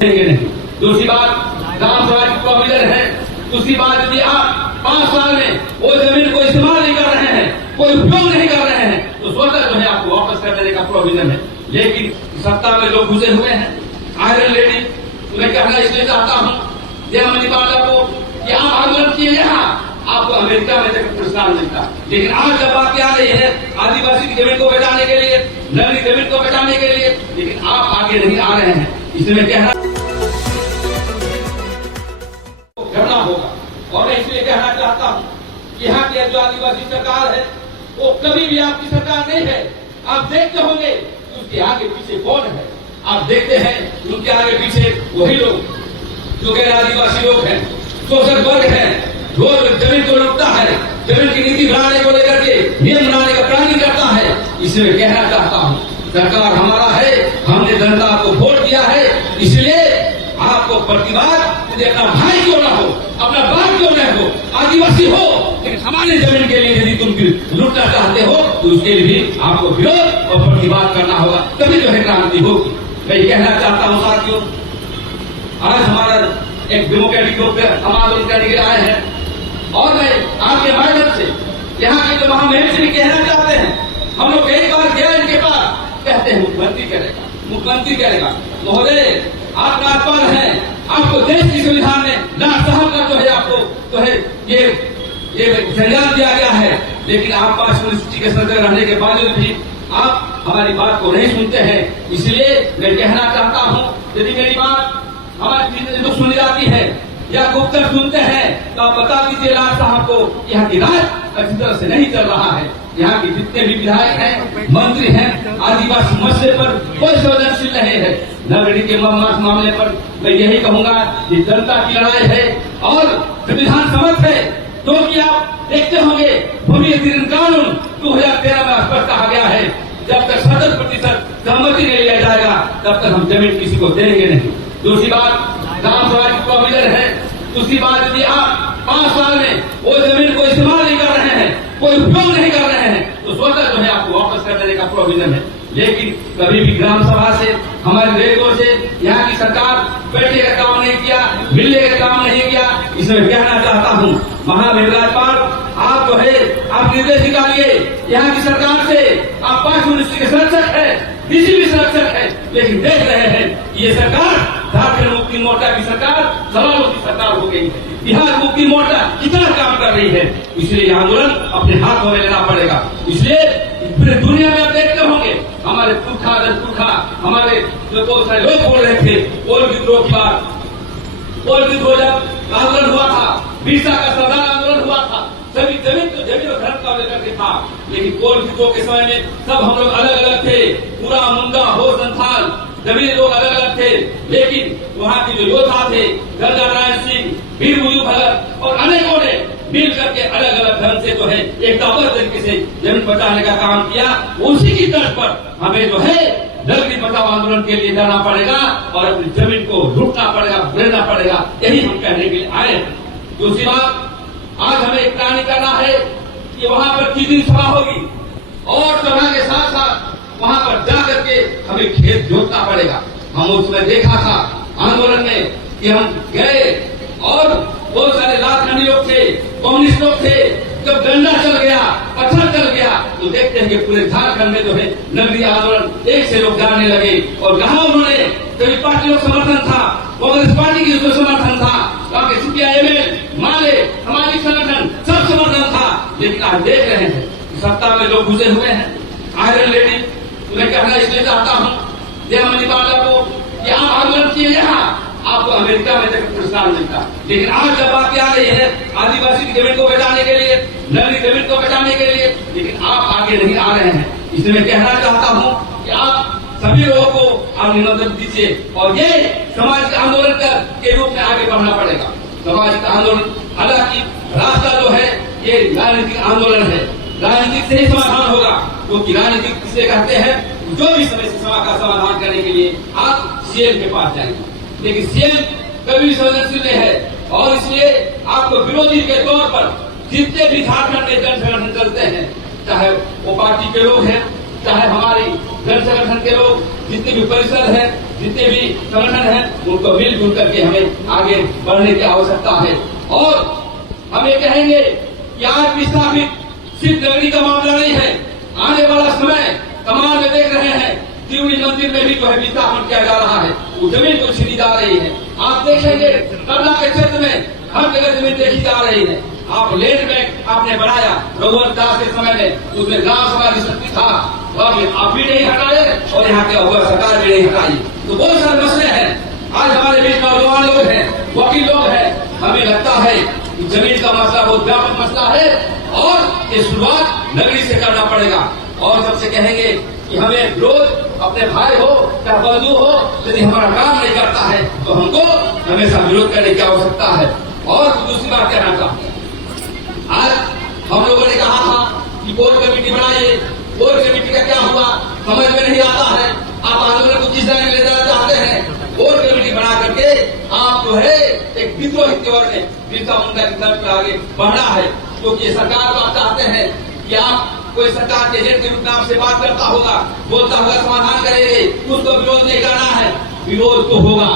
नहीं। दूसरी बात, ग्राम सभा की प्रोविजन है। दूसरी बात, यदि आप 5 साल में वो जमीन को इस्तेमाल नहीं कर रहे हैं, कोई उपयोग नहीं कर रहे हैं, तो स्वतः जो है आपको वापस कर देने का प्रोविजन है। लेकिन सत्ता में लोग घुसे हुए हैं। आयरन लेडी, मैं कहना इसलिए चाहता हूँ जय मणिपाला को कि आप आंदोलन किए यहाँ, आपको अमेरिका में तक पुरस्कार मिलता। लेकिन आज जब बात आ रही है आदिवासी की जमीन को बचाने के लिए, नगरी जमीन को बचाने के लिए, लेकिन आप आगे नहीं आ रहे हैं। इसमें कहना करना होगा। और मैं इसलिए कहना चाहता हूँ कि यहाँ की जो आदिवासी सरकार है वो कभी भी आपकी सरकार नहीं है। आप देखते होंगे उसके आगे पीछे कौन है। आप देखते हैं उनके आगे पीछे वही लोग जो गैर आदिवासी लोग हैं, शोषक वर्ग है, जो जमीन को लूटता है, जमीन की नीति बनाने को लेकर के नियम बनाने का प्लानिंग करता है। इसलिए कहना चाहता हूँ सरकार हमारा है, हमने जनता को वोट दिया है, इसलिए आपको प्रतिवाद यदि अपना भाई क्यों ना हो, अपना बाप क्यों न हो, आदिवासी हो, लेकिन हमारे जमीन के लिए यदि तुम लूटना चाहते हो तो उसके लिए भी आपको विरोध और प्रतिवाद करना होगा, तभी जो है क्रांति होगी। मैं कहना चाहता हूँ साथियों, आज हमारा एक डेमोक्रेटिक लोग हम आंदोलन करने के लिए आए हैं और मैं आपके माध्यम से यहाँ के जो महामहिम से भी कहना चाहते हैं। हम लोग कई बार गए इनके पास, कहते हैं मुख्यमंत्री करेगा, मुख्यमंत्री करेगा। महोदय आप राज्यपाल हैं, आपको देश की संविधान में राज्यसभा का जो है आपको जो है ये संज्ञान दिया गया है, लेकिन आप 5 यूनिवर्सिटी के सदस्य रहने के बावजूद भी आप हमारी बात को नहीं सुनते हैं। इसलिए मैं कहना चाहता हूँ यदि मेरी बात हमारी दुख सुनी जाती है या गुप्तर सुनते हैं तो आप बता दीजिए राज साहब को यहाँ की राज अच्छी तरह से नहीं चल रहा है। यहाँ के जितने भी विधायक हैं, मंत्री हैं, आदिवासी मसले पर कोई संवेदनशील नहीं है। नगरी के मामले पर मैं यही कहूंगा कि जनता की लड़ाई है और संविधान समर्थ है। तो कि आप देखते होंगे भूमि अधिग्रहण कानून 2013 में स्पष्ट कहा गया है, जब तक 70% सहमति नहीं लिया जाएगा तब तक हम जमीन किसी को देंगे नहीं। दूसरी बात, ग्राम सभा की प्रोविजन है। दूसरी बात, यदि आप 5 साल में वो जमीन को इस्तेमाल नहीं कर रहे हैं, कोई उपयोग नहीं कर रहे हैं, तो स्वतः जो है आपको वापस कर देने का प्रोविजन है। लेकिन कभी भी ग्राम सभा से, हमारे रेडियो से यहाँ की सरकार बैठने का काम नहीं किया, मिलने का काम नहीं किया। इसमें कहना चाहता हूँ महामहिम राज्यपाल, आप जो है आप निर्देश निकालिए यहाँ की सरकार से। आप 5 यूनिवर्सिटी के संरक्षक है, किसी भी संरक्षक है, लेकिन देख रहे हैं ये सरकार झारखंड मुक्ति मोर्चा की सरकार सवालों की सरकार हो गई है। बिहार मुक्ति मोर्चा कितना काम कर रही है, इसलिए आंदोलन अपने हाथों में लेना पड़ेगा। इसलिए पूरे दुनिया में आप देखते होंगे हमारे पुरखा हमारे बहुत सारे लोग बोल रहे थे कोल विद्रोह की बात। कोल विद्रोह जब आंदोलन हुआ था, बिरसा का सरदार आंदोलन हुआ था, सभी जमीन और धर्म का लेकर के था। लेकिन कोल विद्रोह के समय में सब हम लोग अलग अलग थे, पूरा मुंडा हो संथाल जमीन लोग अलग अलग थे। लेकिन वहाँ के जो योद्धा थे गंगा नारायण सिंह, वीर बुजू भगत और अनेकों ने मिल करके अलग अलग ढंग से जो है एकताबद्ध तरीके से जमीन बचाने का काम किया। उसी की तर्ज पर हमें जो है नगरी बचाओ आंदोलन के लिए जाना पड़ेगा और अपनी जमीन को लूटना पड़ेगा, लेना पड़ेगा। यही हम कहने के लिए आए हैं। दूसरी बात, आज हमें एक प्लानिंग करना है कि वहाँ पर 3 दिन सभा होगी और सभा के साथ साथ वहाँ पर जाकर के हमें खेत जोतना पड़ेगा। हम उसमें देखा था आंदोलन में कि हम गए और बहुत सारे लाखखंडी लोग थे, कम्युनिस्ट लोग थे। जब डंडा चल गया, पत्थर चल गया, तो देखते हैं कि पूरे झारखंड में जो है नगरीय आंदोलन एक से लोग जाने लगे। और कहा उन्होंने सभी पार्टी लोग समर्थन था, कांग्रेस पार्टी की उसको समर्थन था, वहाँ के CPIM माले सामाजिक संगठन सब समर्थन था। लेकिन आज देख रहे हैं सत्ता में लोग घुसे हुए हैं। आयरन लेडी, मैं कहना इसलिए चाहता हूँ जय मणिपाला को कि आप आंदोलन किए यहाँ, आपको अमेरिका में तक पुरस्कार मिलता। लेकिन आज जब बात आ रही है आदिवासी की जमीन को बचाने के लिए, नगरी जमीन को बचाने के लिए, लेकिन आप आगे नहीं आ रहे हैं। इसलिए मैं कहना चाहता हूँ कि आप सभी लोगों को आप निमंत्रण दीजिए और ये सामाजिक आंदोलन के रूप में आगे बढ़ना पड़ेगा। सामाजिक आंदोलन, हालांकि रास्ता जो है ये राजनीतिक आंदोलन है, राजनीतिक से ही समाधान होगा। क्योंकि राजनीतिक किसे कहते हैं, जो भी समस्या का समाधान करने के लिए आप CM के पास जाएंगे, लेकिन CM कभी संवेदनशील नहीं है। और इसलिए आपको विरोधी के तौर पर जितने भी झारखंड में जन संगठन चलते हैं, चाहे वो पार्टी के लोग हैं, चाहे हमारी जन संगठन के लोग जितने भी परिषद है, जितने भी संगठन है, उनको मिलजुल करके हमें आगे बढ़ने की आवश्यकता है। और हम ये कहेंगे कि आज विस्थापित सिर्फ नगरी का मामला नहीं है, आने वाला समय तमाम में देख रहे हैं त्रिवेणी मंदिर में भी जो है विस्थापन किया जा रहा है, वो जमीन को छीनी जा रही है। आप देखेंगे कमला के क्षेत्र में हर जगह जमीन देखी जा रही है। आप लैंड बैंक आपने बनाया रघुवंश दास के समय में, उसमें ग्राम सभा की शक्ति था, आप भी नहीं हटाए और यहाँ के सरकार भी नहीं हटाई। तो बहुत सारे मसले हैं। आज हमारे बीच नौजवान लोग हैं, वकील लोग हैं, हमें लगता है कि जमीन का मसला बहुत व्यापक मसला है और ये शुरुआत नगरी से करना पड़ेगा। और सबसे कहेंगे कि हमें विरोध अपने भाई हो या बंधु हो, यदि हमारा काम नहीं करता है तो हमको हमेशा विरोध करने की आवश्यकता है। और दूसरी बात कहना चाहते हैं, आज हम लोगों ने कहा था कि कोर कमेटी बनाइए, कोर कमेटी का क्या हुआ समझ में नहीं आता है। आप आंदोलन को किस तरह ले जाना चाहते हैं, कोर कमेटी बना करके आप जो है एक विद्रोही तौर में बिरसा मुंडा की तरफ आगे बढ़ना है, क्योंकि सरकार को आप चाहते हैं कि आप कोई सरकार के एजेंट के रूप में आपसे बात करता होगा, बोलता होगा समाधान करेंगे, उसको विरोध नहीं करना है, विरोध तो होगा।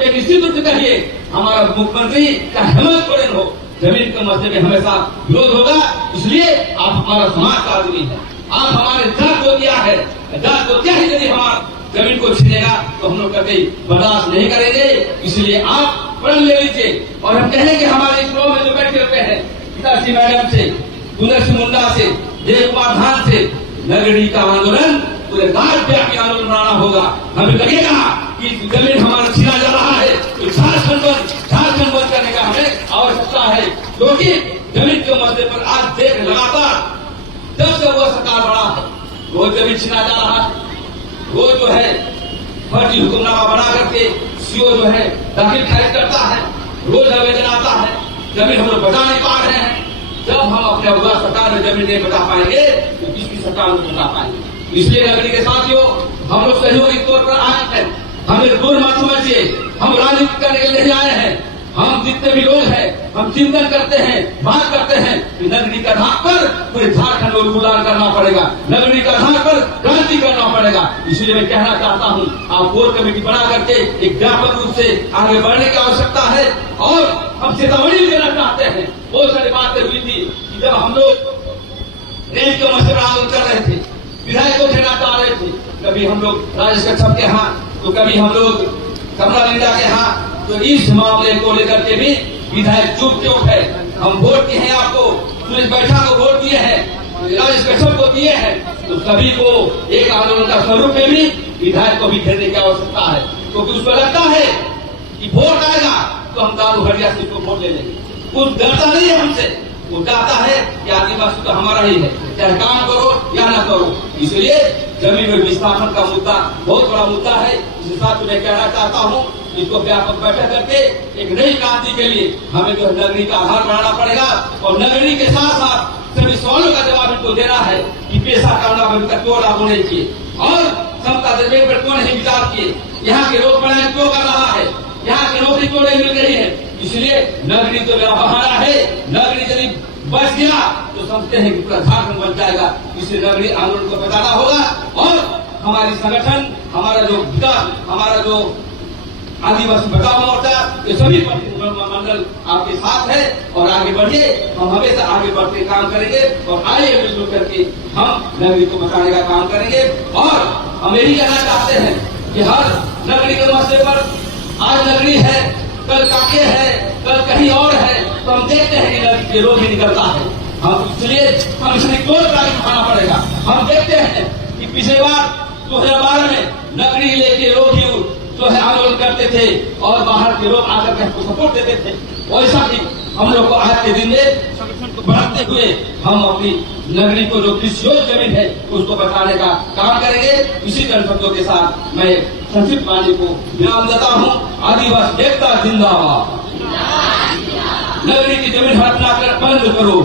ये निश्चित रूप से कहिए, हमारा मुख्यमंत्री का हिम्मत पड़े हो, जमीन के मसले में हमेशा विरोध होगा। इसलिए आप हमारा समाज का आदमी है, आप हमारे जात को दिया है, जात को क्या ही यदि हमारा जमीन को छीनेगा तो हम लोग कभी बर्दाश्त नहीं करेंगे। इसलिए आप प्रण ले लीजिए। और हम कहेंगे हमारे इस में जो बैठे हुए हैं, पिताश्री मैडम से, सुंदर सिंह मुंडा से, जय कुमार धान से, नगरी का आंदोलन पूरे राष्ट्रव्यापी आंदोलन बनाना होगा। हमें लगेगा कि जमीन हमारा छीना जा रहा है तो झारखंड बंद करने का हमें आवश्यकता है, क्योंकि जमीन के मसले पर आज देख लगातार जब से वो सरकार बना है रोज जमीन छीना जा रहा है, वो जो है फर्जी हुक्मनामा बना करके सीओ जो है दाखिल खारिज करता है, रोज आवेदन आता है, जमीन हम लोग बचा नहीं पा रहे हैं। जब हम अपने अवगाह सरकार में जमीन नहीं बचा पाएंगे तो किसकी सरकार में बचा पाएंगे। इसलिए नगरी के साथियों, हम लोग सहयोगी तौर पर आए हैं, हमें दूर मत समझिए, हम राजनीति करने के लिए नहीं आए हैं। हम जितने भी लोग हैं, हम चिंतन करते हैं, बात करते हैं कि नगरी का आधार पर पूरे झारखंड को गुलाम करना पड़ेगा, नगरी का आधार पर क्रांति करना पड़ेगा। इसलिए मैं कहना चाहता हूं, आप कोर कमेटी बना करके एक व्यापक रूप से आगे बढ़ने की आवश्यकता है। और हम चेतावनी देना चाहते हैं, बहुत सारी बातें हुई थी कि जब हम लोग रेंज के मसले पर आंदोलन कर रहे थे, विधायक को घेरना चाह रहे थे, कभी हम लोग राजेश कच्छप के यहाँ तो कभी हम लोग कमला लिंडा के यहाँ, तो इस मामले को लेकर के भी विधायक चुप क्यों है। हम वोट दिए हैं आपको, सुरेश बैठा को वोट दिए हैं, राजेश कच्छप को दिए हैं, तो सभी को एक आंदोलन का स्वरूप में भी विधायक को भी घेरने की आवश्यकता है, क्योंकि उसको लगता है कि वोट आएगा तो हम दारू हरिया से उसको वोट ले लेंगे। कुछ डरता नहीं है हमसे, वो चाहता है कि आदिवासी तो हमारा ही है, चाहे काम करो या ना करो। इसलिए जमीन में विस्थापन का मुद्दा बहुत बड़ा मुद्दा है। इस हिसाब से मैं कहना चाहता हूँ, इसको व्यापक बैठक करके एक नई क्रांति के लिए हमें जो नगरी का आधार बनाना पड़ेगा। और नगरी के साथ साथ सभी सवालों का जवाब इनको देना है कि पेशा करना का क्यों लागू नहीं किए और क्षमता जमीन पर क्यों नहीं विचार किए, यहाँ के लोग पढ़ाई क्यों कर रहा है, यहाँ की नौकरी क्यों नहीं मिल रही है। इसलिए नगरी तो मेरा बहाना है, नगरी यदि बच गया तो समझते हैं कि पूरा झारखंड बच जाएगा। इसलिए नगरी आंदोलन को बचाना होगा। और हमारी संगठन, हमारा जो विकास, हमारा जो आदिवासी बचाव मोर्चा, ये सभी मंडल आपके साथ है और आगे बढ़िए। हम हमेशा आगे बढ़ते काम करेंगे और आगे मिलजुल करके हम नगरी को बचाने का काम करेंगे। और हम यही कहना चाहते हैं कि हर नगरी के मसले पर, आज नगरी है, कल काके है, कल कहीं और है, तो हम देखते हैं कि नगरी के रोग ही निकलता है। हम इसलिए हम इसमें क्यों तारीफ उठाना पड़ेगा। हम देखते हैं कि पिछले बार 2012 में नगरी लेके लोग ही जो है आंदोलन करते थे और बाहर के लोग आकर के हमको सपोर्ट देते थे। वैसा ही हम लोग को आज के दिन में संगठन को बढ़ाते हुए हम अपनी नगरी को जो कृषि जमीन है उसको बचाने का काम करेंगे। इसी जनशब्दों के साथ मैं संक्षिप्त वाणी को विराम देता हूँ। आदिवासी एकता जिंदाबाद। नगरी की जमीन हड़पना बंद करो,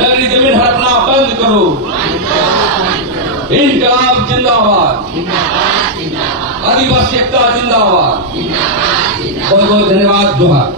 नगरी जमीन हड़पना बंद करो। इनकलाब जिंदाबाद, आदिवासी एकता जिंदाबाद। बहुत बहुत धन्यवाद। जोहार।